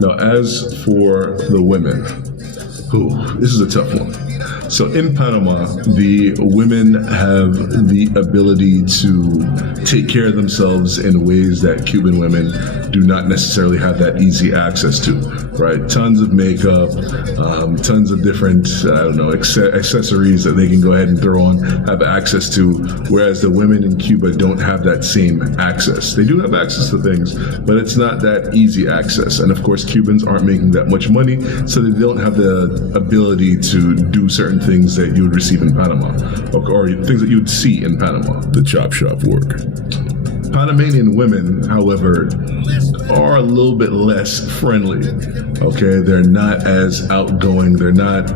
Now, as for the women, this is a tough one. So in Panama, the women have the ability to take care of themselves in ways that Cuban women do not necessarily have that easy access to, right? Tons of makeup, tons of different, accessories that they can go ahead and throw on, have access to, whereas the women in Cuba don't have that same access. They do have access to things, but it's not that easy access. And of course, Cubans aren't making that much money, so they don't have the ability to do certain things that you would receive in Panama, or things that you would see in Panama. The chop shop work. Panamanian women, however, are a little bit less friendly. Okay, they're not as outgoing. They're not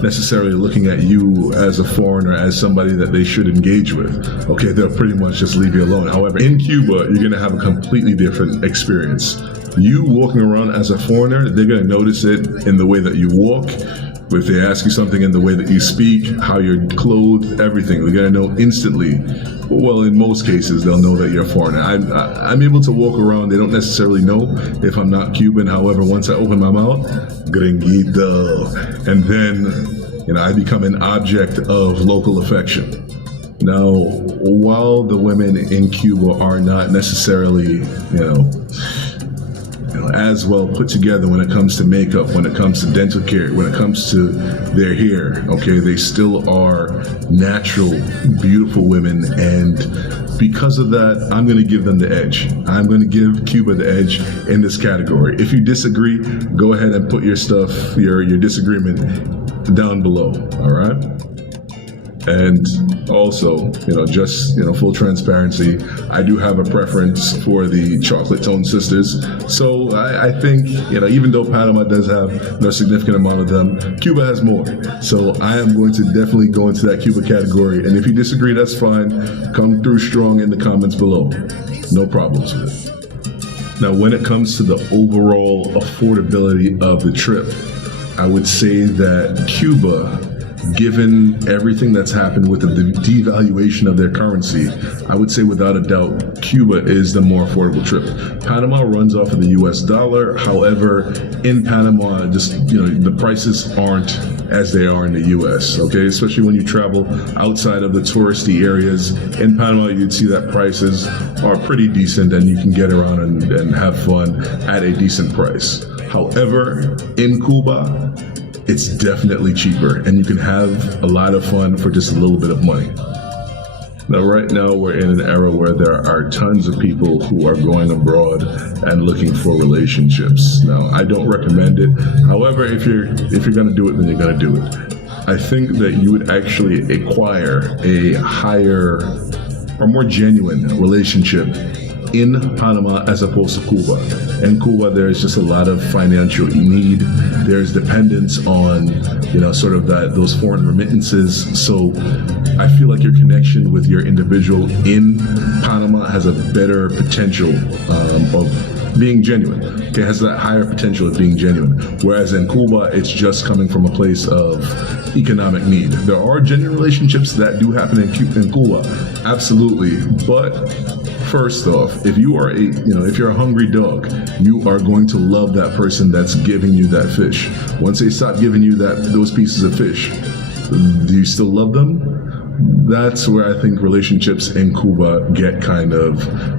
necessarily looking at you as a foreigner, as somebody that they should engage with. Okay, they'll pretty much just leave you alone. However, in Cuba, you're gonna have a completely different experience. You walking around as a foreigner, they're gonna notice it in the way that you walk. If they ask you something, in the way that you speak, how you're clothed, everything, they're gonna know instantly. Well, in most cases, they'll know that you're a foreigner. I'm able to walk around. They don't necessarily know if I'm not Cuban. However, once I open my mouth, gringuito, and then I become an object of local affection. Now, while the women in Cuba are not necessarily, as well put together when it comes to makeup, when it comes to dental care, when it comes to their hair, okay, they still are natural, beautiful women, and because of that, I'm going to give them the edge. I'm going to give Cuba the edge in this category. If you disagree, go ahead and put your stuff, your disagreement down below, all right? And also, just full transparency, I do have a preference for the chocolate tone sisters. So I think, even though Panama does have no significant amount of them, Cuba has more. So I am going to definitely go into that Cuba category. And if you disagree, that's fine. Come through strong in the comments below. No problems with it. Now, when it comes to the overall affordability of the trip, I would say that Cuba, given everything that's happened with the devaluation of their currency, I would say without a doubt, Cuba is the more affordable trip. Panama runs off of the US dollar. However, in Panama, the prices aren't as they are in the US, okay? Especially when you travel outside of the touristy areas. In Panama, you'd see that prices are pretty decent and you can get around and have fun at a decent price. However, in Cuba, it's definitely cheaper and you can have a lot of fun for just a little bit of money. Now, right now, we're in an era where there are tons of people who are going abroad and looking for relationships. Now, I don't recommend it. However, if you're gonna do it, then you're gonna do it. I think that you would actually acquire a higher or more genuine relationship in Panama as opposed to Cuba. In Cuba, there's just a lot of financial need. There's dependence on, sort of those foreign remittances. So I feel like your connection with your individual in Panama has a better potential of being genuine. It has that higher potential of being genuine. Whereas in Cuba, it's just coming from a place of economic need. There are genuine relationships that do happen in Cuba, absolutely. But first off, if you are if you're a hungry dog, you are going to love that person that's giving you that fish. Once they stop giving you those pieces of fish, do you still love them? That's where I think relationships in Cuba get kind of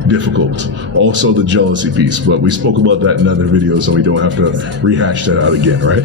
difficult. Also the jealousy piece, but we spoke about that in other videos, so we don't have to rehash that out again, right?